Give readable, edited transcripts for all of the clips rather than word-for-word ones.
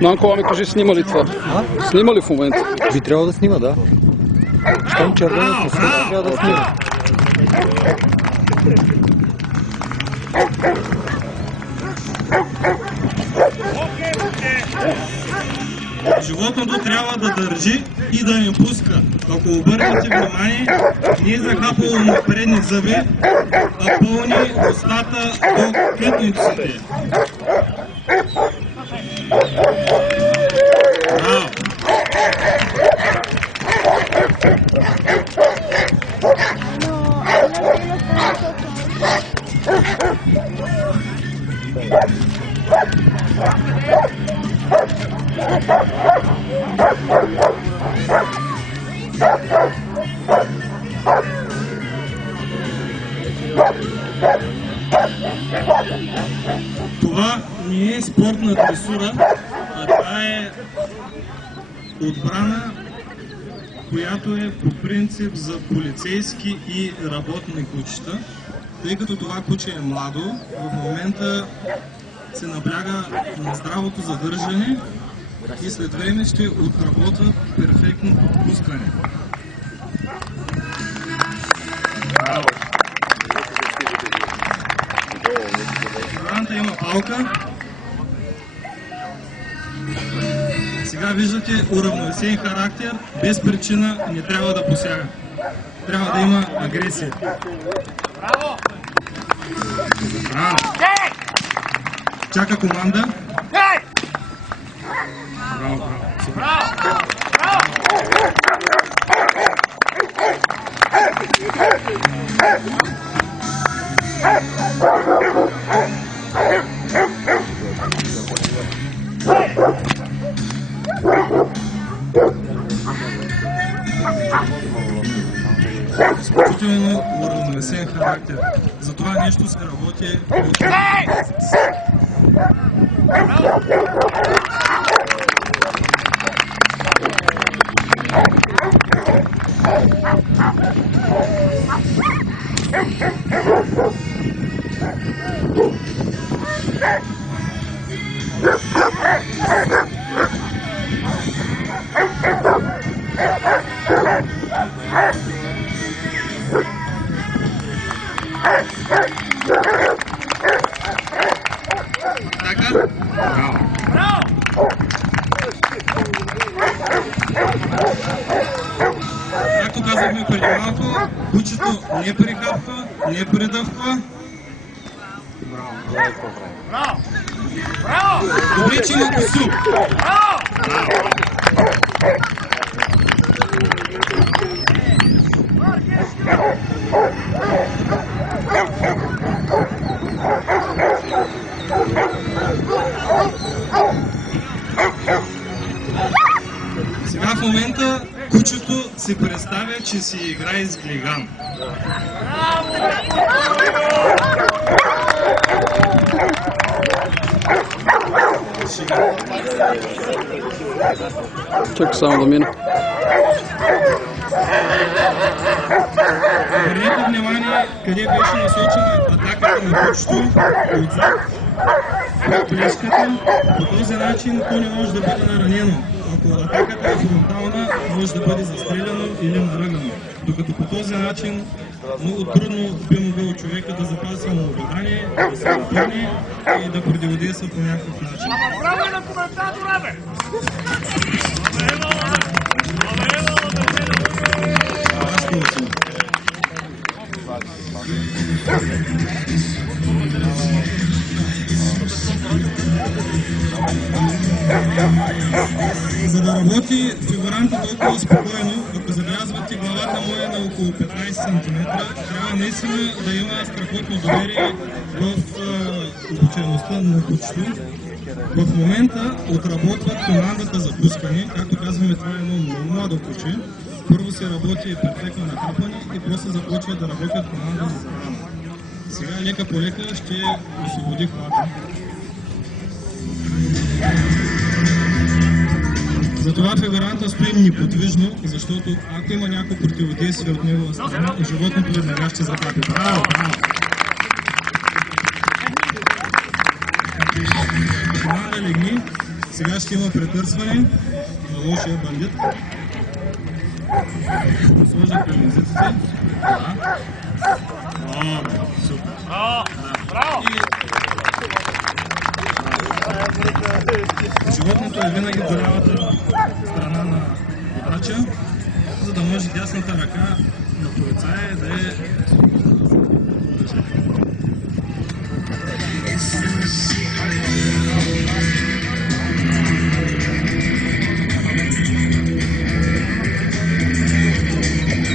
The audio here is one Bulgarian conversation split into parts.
Нанко, ами кажи, снима ли това? Снима ли в момента? Би трябвало да снима, да. Щом червено посъда, трябва да снима. Животното трябва да държи и да не пуска. Ако обърнете внимание, не е захапало на предни зъби, а пълни устата до клетниците. Браво! Това не е спортна дресура, а това е отбрана, която е по принцип за полицейски и работни кучета. Тъй като това куче е младо, в момента се набляга на здравото задържане и след време ще отработва перфектно пускане. Отбраната има палка. Сега виждате уравновесен характер, без причина не трябва да посяга. Трябва да има агресия. Браво! Браво! Чака команда. Браво, браво. Изключително уравновесен характер. За това нещо се работи от Както казахме преди малко, кучето не прихапва, не придъвква. Браво! Браво! Добре, че има косу. Сега в момента кучето се представя, че си играе с глиган. Чакай само да мина. Обърнете внимание къде беше насочена атаката на кучето отзад, от плешката. По този начин то не може да бъде наранено. Ако атаката е фронтална, може да бъде застреляно или наръгано. Докато по този начин много трудно би могъл човека да запази самообладание, да се напълни и да противодейства по някакъв начин. Браво на коментатора, бе! За да работи фигуранта толкова спокойно, ако забелязвате главата му е на около 15 см, трябва наистина да има страхотно доверие в обучеността на кучето. В момента отработват командата за пускане. Както казваме, това е едно много младо куче. Първо се работи перфектно нахапане и после започват да работят команда за забрана. Сега лека по лека ще освободи хвата. Затова фигуранта стоим неподвижно, защото ако има някакво противодействие от негова страна, животното веднага ще захапи. Браво, браво! Команда легни, Сега ще има претърсване на лошия бандит. Сложа кръвниците. Супер. Браво! Животното е винаги до лявата страна на водача, за да може дясната ръка на полицая да е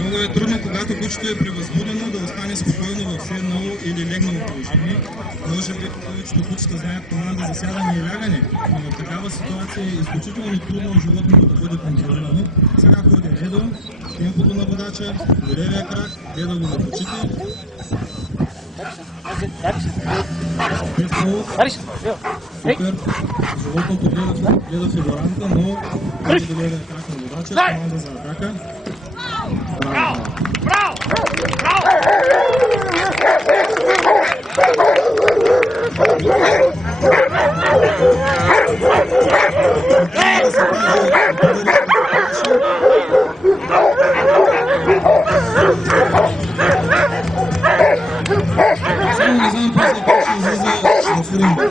много е трудно, когато кучето е превъзбудено, да остане спокойно в седнало или легнало положение. Може би повечето кучета знаят команда за сядане и лягане, но в такава ситуация е изключително трудно животното да бъде контролирано. Сега ходи редо, с темпото на водача, до левия крак, гледа го на очите. Супер. Животното гледа фигуранта, но ходи до левия крак на водача, команда за атака. Браво! Браво! Браво! Само не знам после как ще излиза в ринга.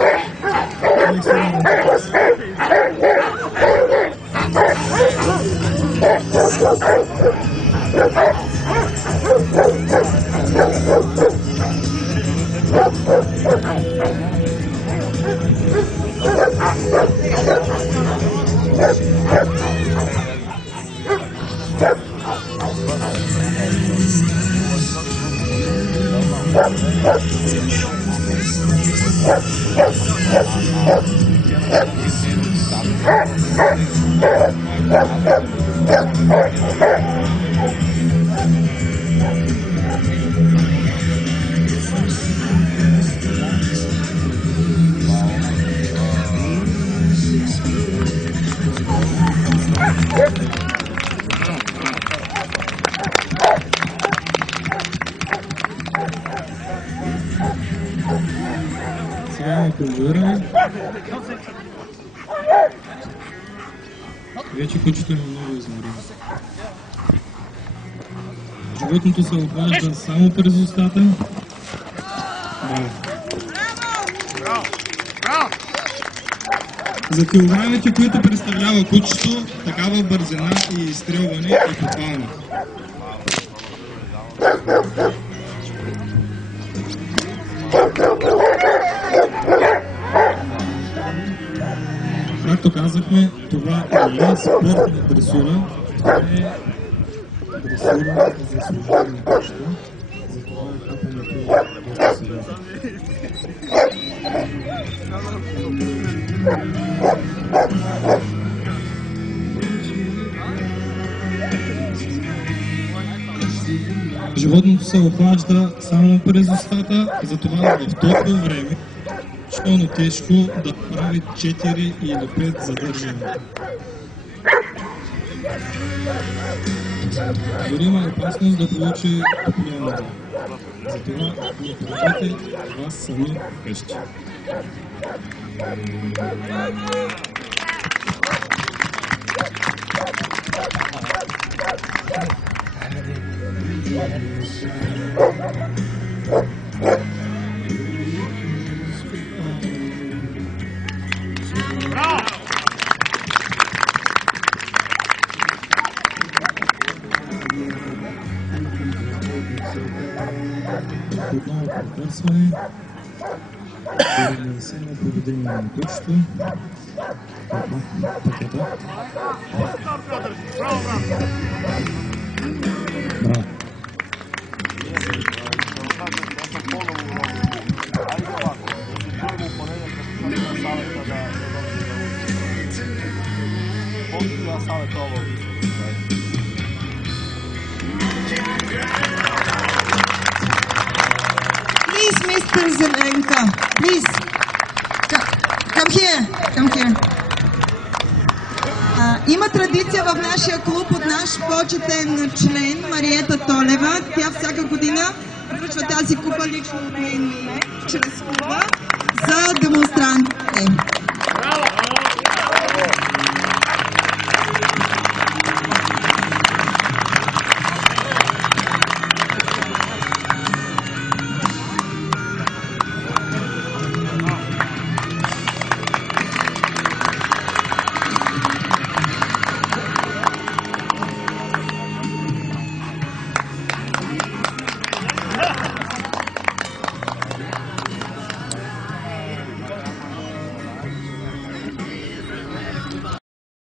Сега ме контролираме. Вече кучето има много изморено. Животното се обажда само през устата. За килограмите, които представлява кучето, такава бързина и изстрелване е похвална. Както казахме, това е спортна дресура. Това е дресура за служение на кучето. Затова хапането е доста сериозно. Животното се охлажда само през устата, затова в толкова време изключително тежко да прави 4 или 5 задържания. Дори има опасност да получи пневмония. Затова не правете вас сами вкъщи. Отново претърсване, да нанесем поведение на кучето. Пакета. Браво! Please, Mr. Zelenka, please. Come here, come here. Има традиция в нашия клуб от наш почетен член Мариета Толева. Тя всяка година връчва тази купа лично от нейно име чрез клуба за демонстрантите.